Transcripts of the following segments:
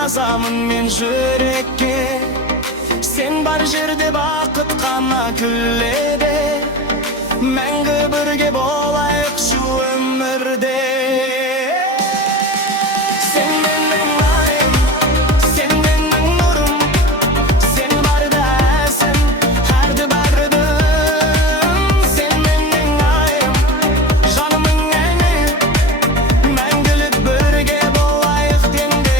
жазамын мен жүрекке. Sen бар жерде бақыт қана күледі, мәңгі бірге болайықшы өмірде. Sen менің айым, sen менің нұрым, sen барда әсем, әрді бәрдің. Sen менің айым, жанымның әні, мәңгілік бірге болайық деңде.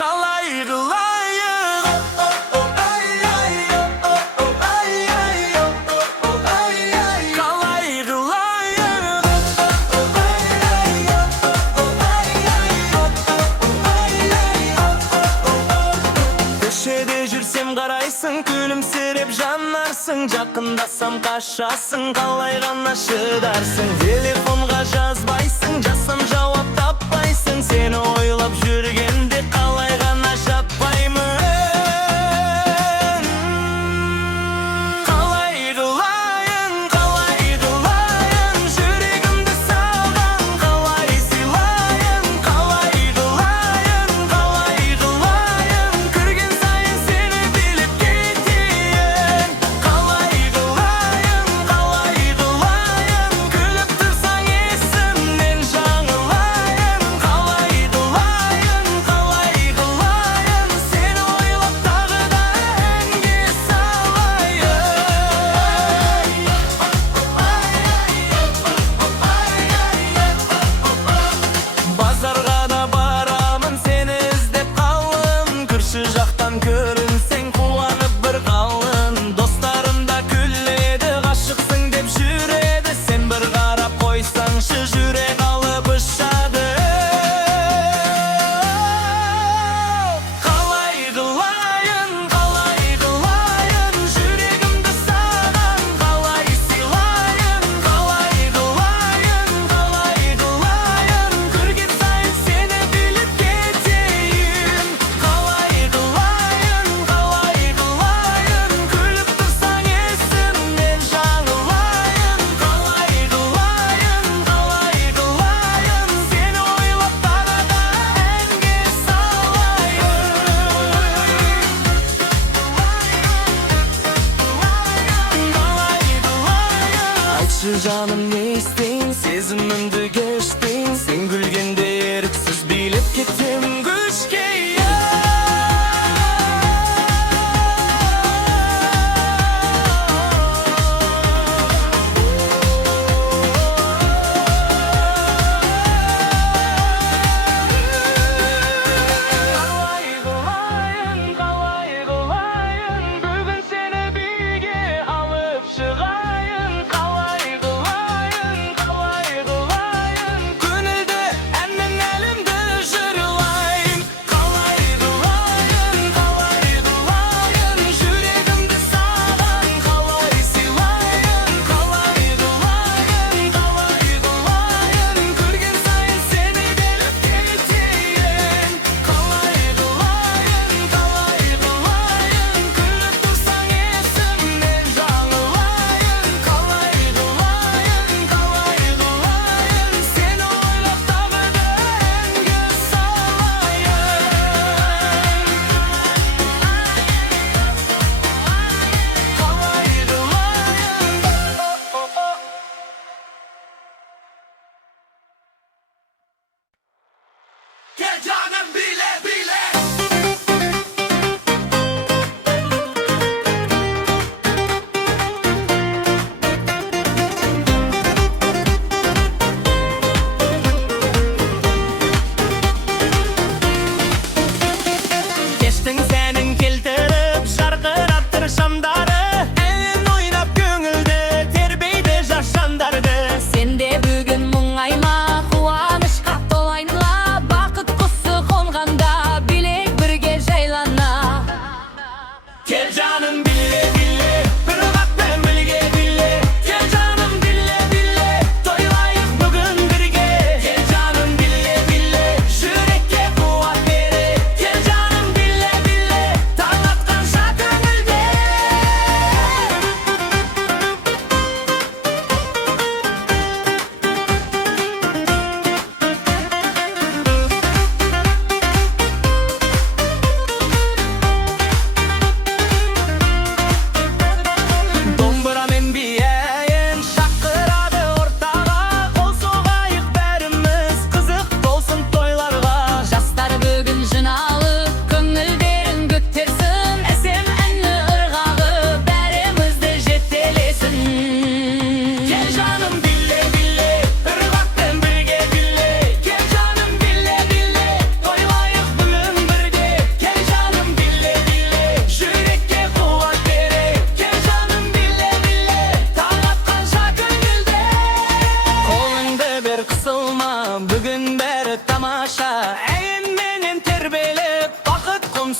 Қалай қылайық, қалай қылайық, көшеде жүрсем қарайсың, күлімсіреп жанарсың, жақындасам қашасың, қалай ғана шыдарсың. Телефонға жазбайсың, жазсам жауап таппайсың, сені ойлап жүргенде қалай ғана жатпаймын. Қалай қылайын, жүрегімді саған қалай сыйлайын. Қалай қылайын, көрген сайын сені билеп кетейін. Қалай қылайын, күліп тұрсаң есімнен жаңылайын. Қалай қылайын,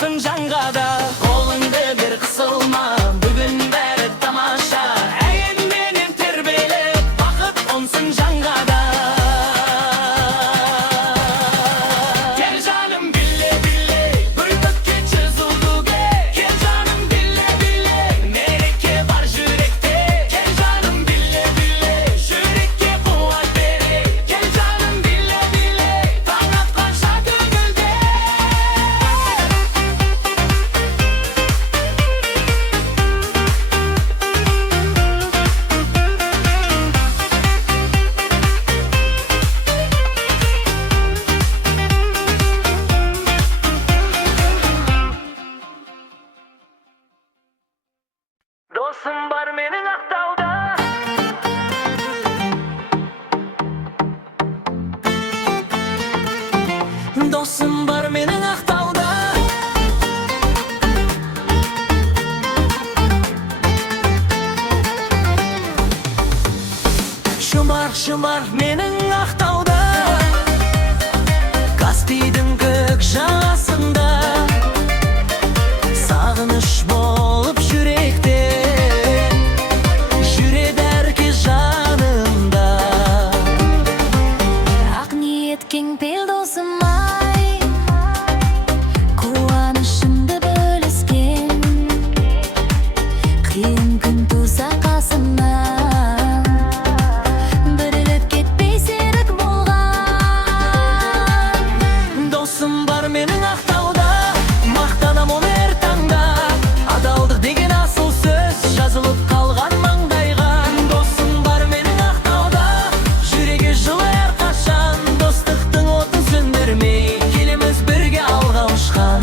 olsun jangada. Kolunda bir kısılma, bugün beri tamaşa. Eğin benim terbiyeli, vakit olsun jangada. Gel canım bille bille, bürünüp çizildi ge. Gel canım bille bille, mereke var yürekte. Gel canım bille bille, yürekte kuvvet vere. Gel canım bille bille, taң atkança gönülde. Dostum var menin Aqtauda. Dostum var menin Aqtauda. Şumar menin Aqtauda. Kaspiyдің көк жағасында. Sağınış болып жүректе. Жүреді әркез жанымда. Ақ ниет кең пейіл досым ай, қуанышымды бөліскен. Қиын күн туса қасымнан, біріліп кетпей серік болған. Досым бар менің Ақтауда, мақтанам оны әр таңда. Адалдық деген асыл сөз жазылып қалған маңдайға. Досым бар менің Ақтауда, жүрегі жылы әрқашан. Достықтың отын сөндірмей, келеміз бірге алға ұшқан.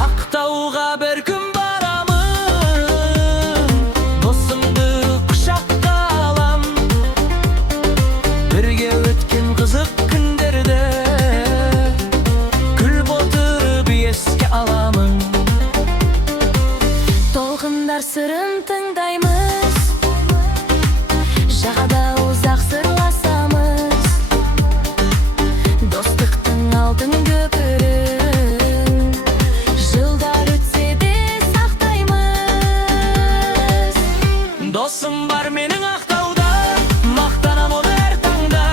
Ақтауға бір күн барамын, досымды құшаққа алам. Бірге өткен қызық күндерді күліп отырып еске аламын. Толқындар сырын тыңдаймыз, жағада ұзақ сырласамыз. Достықтың алтын көпірін жылдар өтсе де сақтаймыз. Досым бар менің Ақтауда, мақтанам оны әр таңда.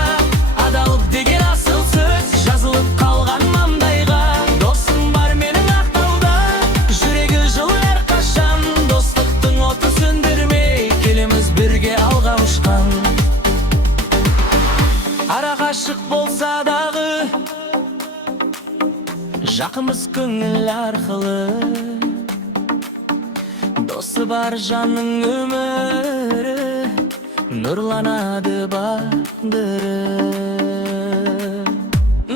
Адалдық деген асыл сөз жазылып қалған маңдайға. Досым бар менің Ақтауда, жүрегі жылы әрқашан. Достықтың отын сөндірмей, келеміз бірге алға ұшқан. Ара қашық болса дағы, жақымыз көңіл арқылы. Досы бар жанның өмірі, нұрланады бағдыры.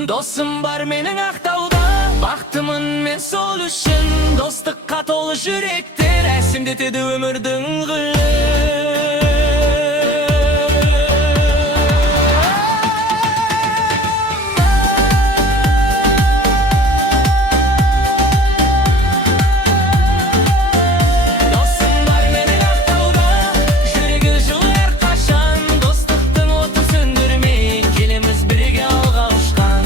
Досым бар менің Ақтауда, бақытымын мен сол үшін. Достыққа толы жүректер әсемдетеді өмірдің гүлі. Досым бар менің Ақтауда, жүрегі жылы әрқашан. Достықтың отын сөндірмей, келеміз бірге алға ұшқан.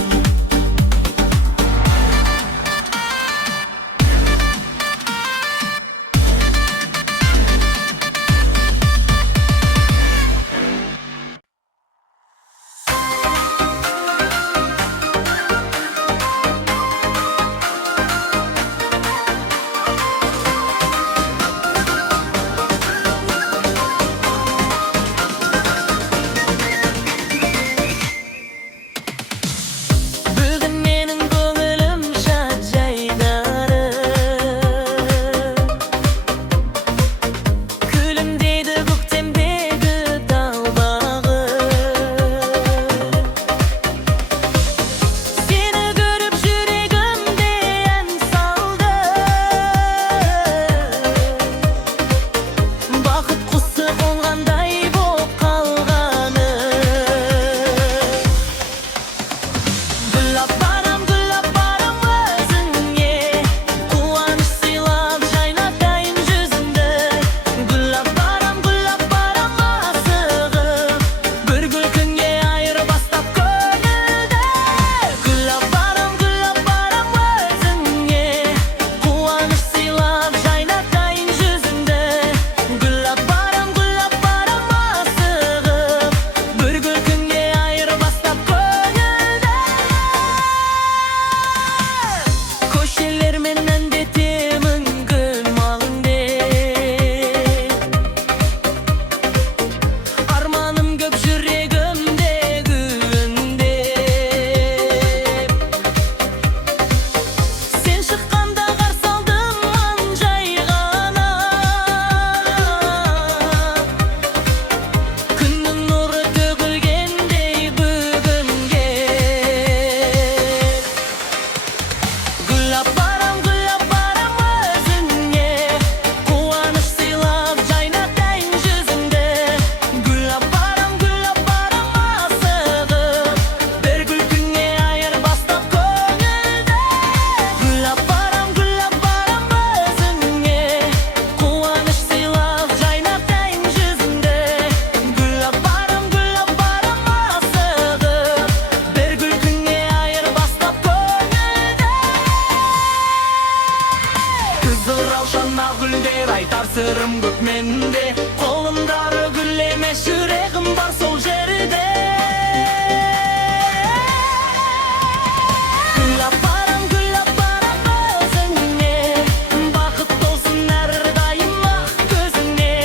sırım көп mende. Kolumdары gül emes, yüreğim var sol жерде. Güllap baram özüңе, бақыт болсын әрдайым ақ көзіңе.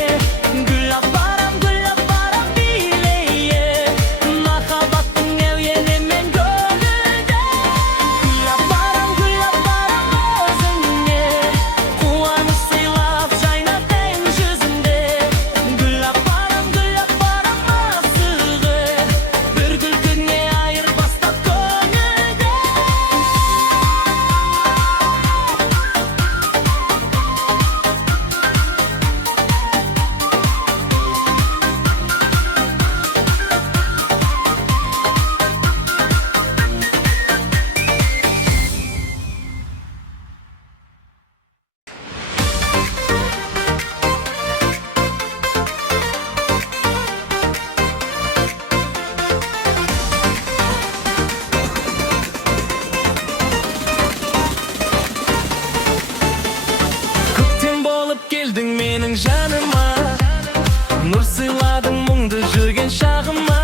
Güllap baram билейе, махаббаттың әуенімен гүлінде. Güllap baram özüңе, қуаныш сыйлап жайнатайын жүзіңде. Güllap baram асығы, бір күлкіңе айырбастап көңілде. Көктем болып келдің менің жаныма, нұр сыйладың мұңды жүрген шағыма.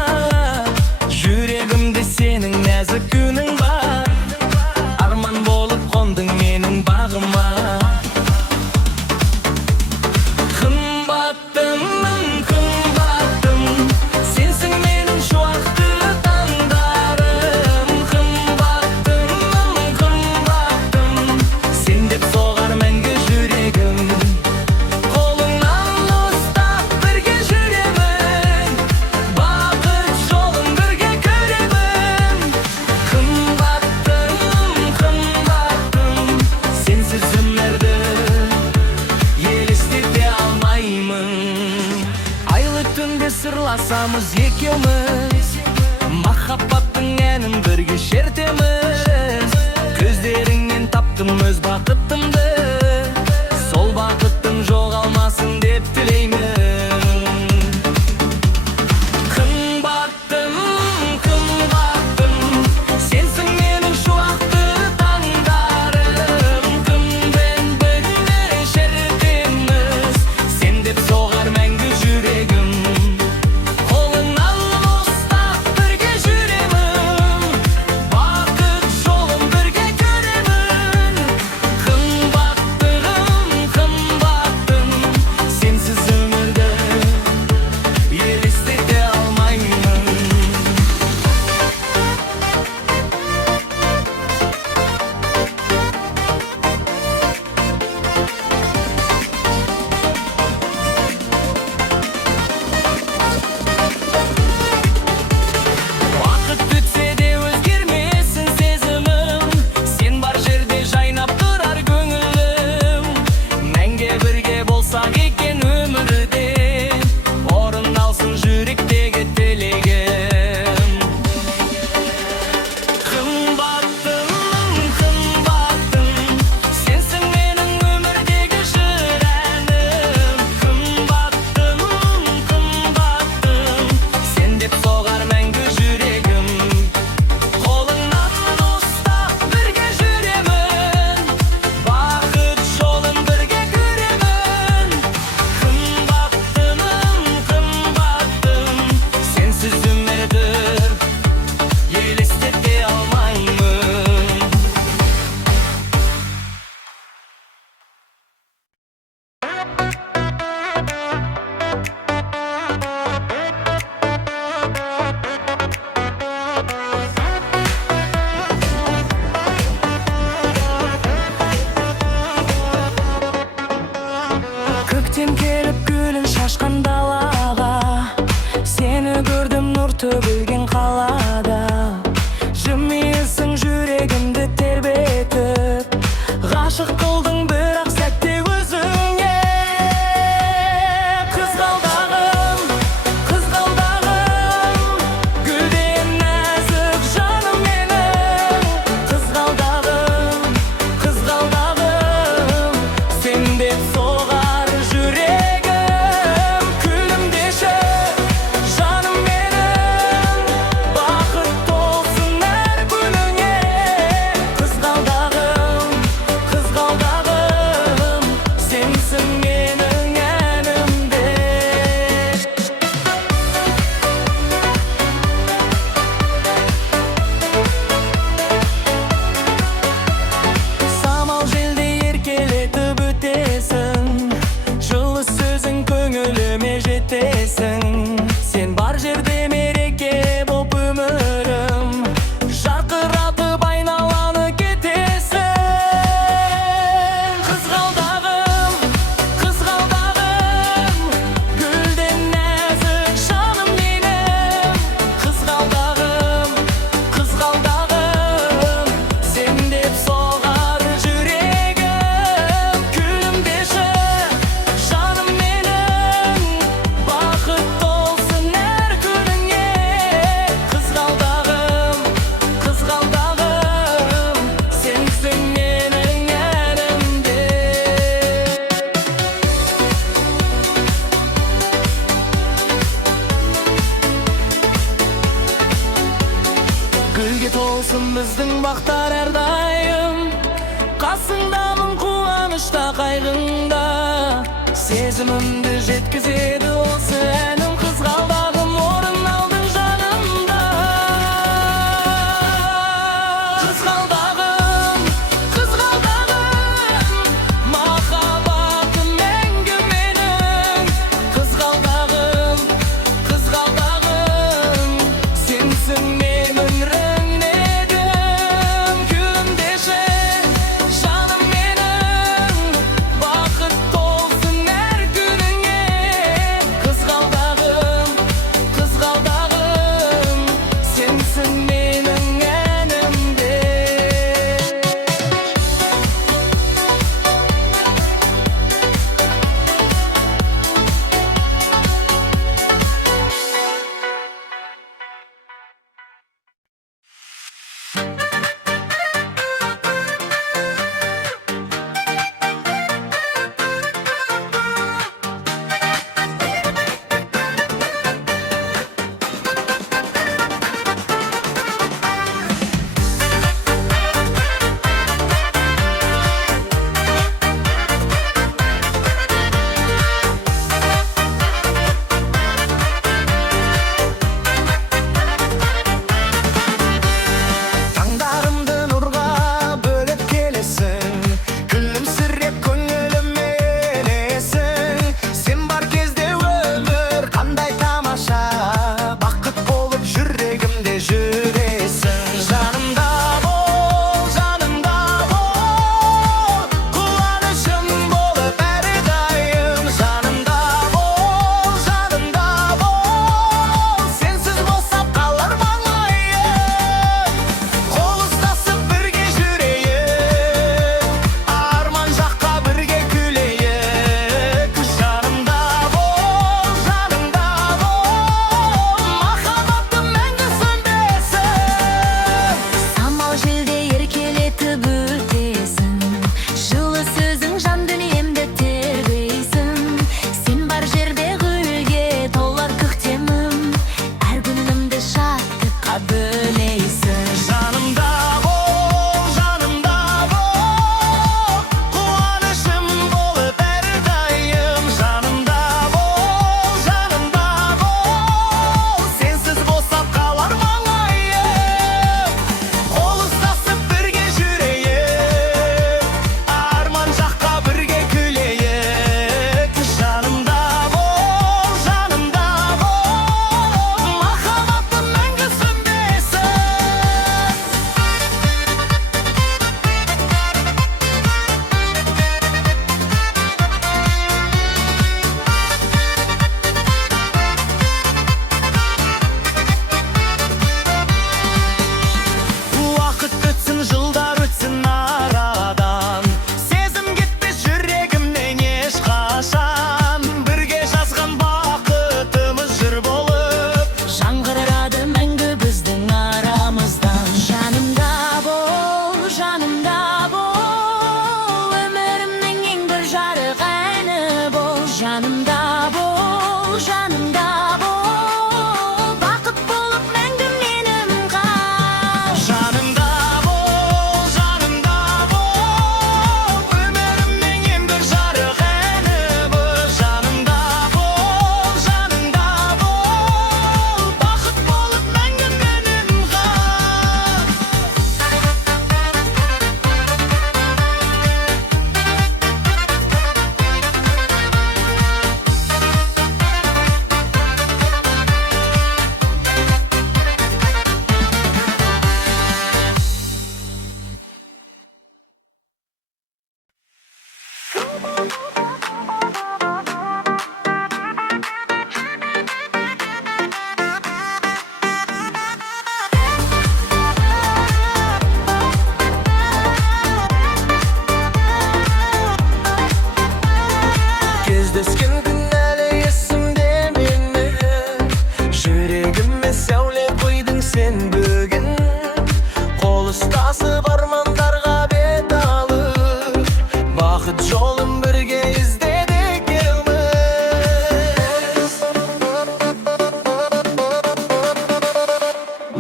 Жүрегімде сенің нәзік үнің бар, арман болып қондың менің бағыма. Қымбаттым, қымбаттым, сенсің менің шуақты таңдарым. Қымбаттым, қымбаттым, сен деп соғар мәңгі жүрегім. Қолыңнан ұстап бірге жүремін, бақыт жолын бірге көремін. Қымбаттым, сенсіз өмірді елестете алмаймын. Айлы түнде сырласамыз екеуміз, махаббаттың әнін бірге шертеміз. Көздеріңнен таптым өз бақытымды, сол бақыттың жоғалмасын деп тілеймін. Қымбаттым, сенсің менің шуақты таңдарым. Күнбен бірге шертеміз, сен деп соғар мәңгі жүрегім. Қолыңнан ұстап бірге жүремін, бақыт Bolsun bizden baktar her daim, kasındamın kuvanışta kaygında. Sezimimdi jetkizedi o senin kızgaldağım, orun aldın janımda. Kızgaldağım, kızgaldağım, mahabatım mengü menin. Kızgaldağım, kızgaldağım, sensin menin rengnedim. Gülümdeşe janım menin, bakıt dolsun her gününe. Kızgaldağım, kızgaldağım, sensin menin enimde. Tаңдарымды нұрға бөліп келесің, күлімсіреп көңіліме енесің. Сен бар кезде өмір қандай тамаша, бақыт болып жүрегімде жүресің. Жанымда бол, қуанышым болып әрдайым. Жанымда бол, сенсіз босап қалар маңайым. Қол ұстасып бірге жүрейік, арман жаққа бірге күлейік. Жанымда бол, махаббатым мәңгі сөнбесін. Самал желде еркелетіп өтесің, жылы сөзің жан дүниемді тербейсің. Сен бар жерде гүлге толар көктемім, әр күнімді шаттыққа бөлейсің. Жанымда бол, қуанышым болып әрдайым. Жанымда бол, сенсіз босап қалар маңайым. Қол ұстасып бірге жүрейік, арман жаққа бірге күлейік. Жанымда бол, махаббатым мәңгі сөнбесін. Уақыт өтсін, жылдар өтсін арадан, сезім кетпес жүрегімнен ешқашан. Бірге жазған бақытымыз жыр болып, Жаңғырады мәңгі біздің арамыздан. Жанымда бол, өмірімнің ең бір жарық әні бол. Жанымда бол, бақыт болып мәңгі менің қал. жанымда бол, өмірімнің ең бір жарық әні бол. Жанымда бол, бақыт болып мәңгі менің қал. Кездескен күн әлі есімде менің, жүрегіме сәуле құйдың сен бүгін. Қол ұстасып армандарға бет алып, бақыт жолын бірге іздедік елміз.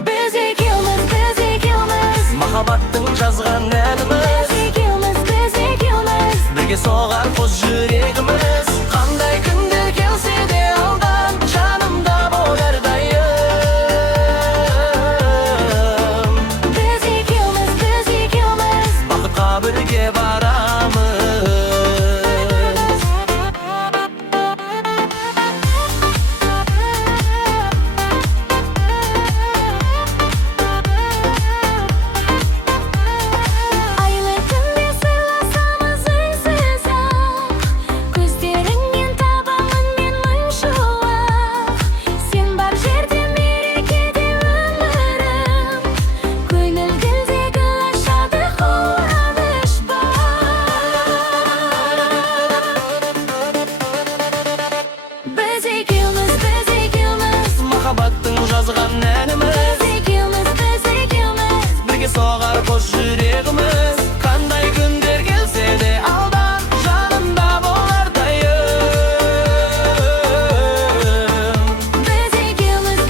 Біз екеуміз Birge soğar koz yüreğimiz. Qanday günler gelse de aldan janımda bolar dayım. Biz ikimiz Baxtqa birge baramız. Aylı günde sığlasamız ünsüz ah. Gözlerinden tabamın men mınşuak. Sen bar jerde merekede ömürüm. Көңіл гүлдегі ашады қуаныш бар. Біз екеуміз Махаббаттың жазған әніміз. Бірге соғар қос жүрегіміз. Қандай күндер келсе де алдан жанымда болар дайым. Біз екеуміз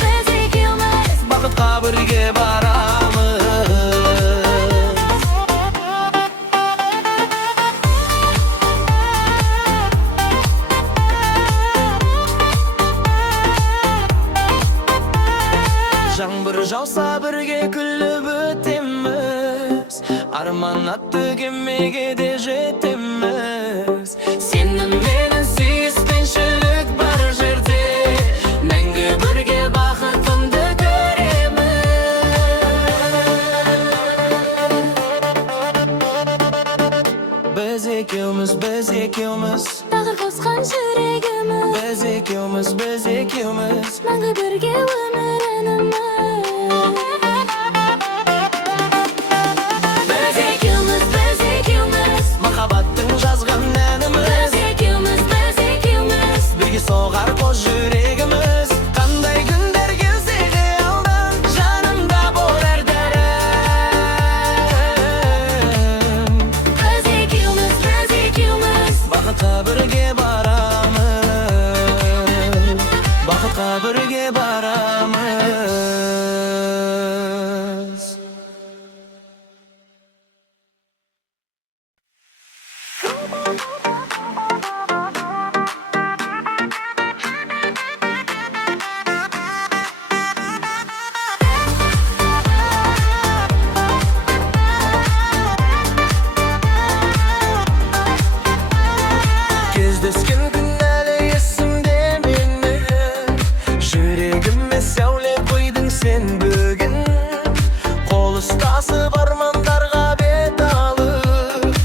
Бақытқа бірге барамыз. Жаңбыр жауса бірге күліп өтеміз. Арман атты кемеге де жетеміз. Сенің менің сүйіспеншілік бар жерде мәңгі бірге бақытымды көреміз. Біз екеуміз тағдыр қосқан жүрегіміз. Біз екеуміз Мәңгі бірге өмірініміз. Біз екеуміз махаббаттың жазған әніміз. Біз екеуміз Бірге соғар қос жүрегіміз. Қандай күндер келсе де алдан жанымда болар дәрім. Біз екеуміз Бақытқа бірге барамыз. Бақытқа бірге барамыз. Кездескен күн әлі есімде менің. Жүрегіме сәуле құйдың сен бүгін. Қол ұстасып армандарға бет алып,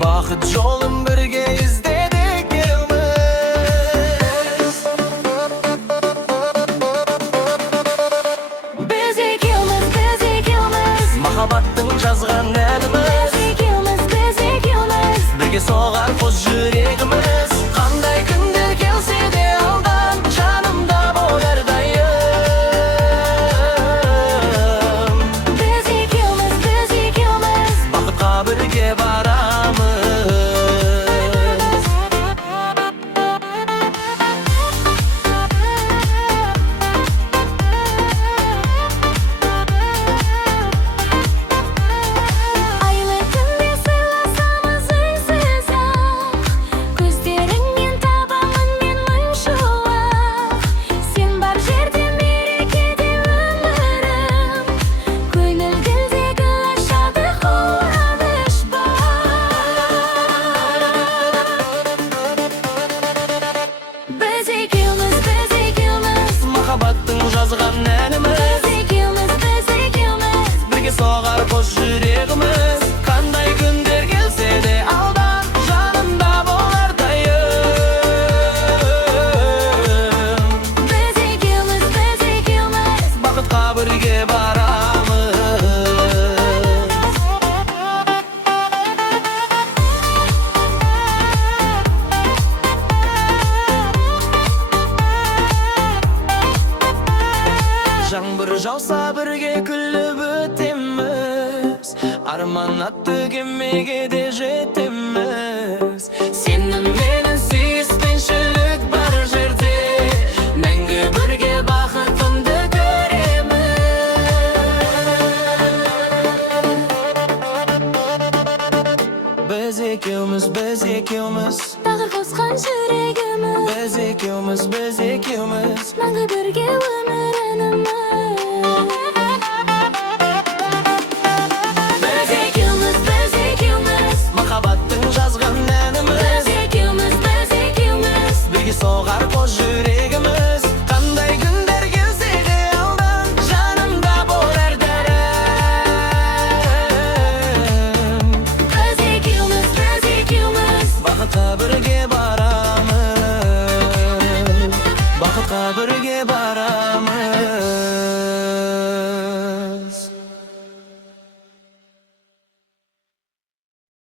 бақыт жолын бірге іздедік елміз. Біз екеуміз Махаббаттың жазған әніміз. Біз екеуміз Бірге соғар қос жүрегіміз. Қандай күндер келсе де алдан жанымда болар дайым. Біз екеуміз Бақытқа бірге барамыз. Айлы күнде сыйласамыз үнсіз ақ. Көздеріңнен табамын мен мыңшуақ. Сен бар жерде мерекеде өмірім. Көңіл гүлдегі ашады қуаныш бар. Біз екеуміз Махаббаттың жазған әніміз. Біз екеуміз Бірге соғар қос жүрегіміз. Қандай күндер келсе де алдан жанымда болар дайым. Біз екеуміз Бақытқа бірге барамыз. Жаңбыр жауса бірге күліп өтеміз. Арман атты кемеге де жетеміз. Сенің менің сүйіспеншілік бар жерде мәңгі бірге бақытымды көреміз. Biz ikimiz ikimiz, biz ikimiz. Dağır boskan yüreğimiz. Biz ikimiz, biz ikimiz. Manga birge ömrünümüz. Biz ikimiz, biz ikimiz. Muhabbatin жазган әнimiz. Biz ikimiz, biz ikimiz. Birge soğar koz yüreğimiz. Qanday günler gelse de aldan, janımda bo'lar darim. Biz ikimiz, biz ikimiz. Baxtga birge baramiz. Baxtga birge baramiz.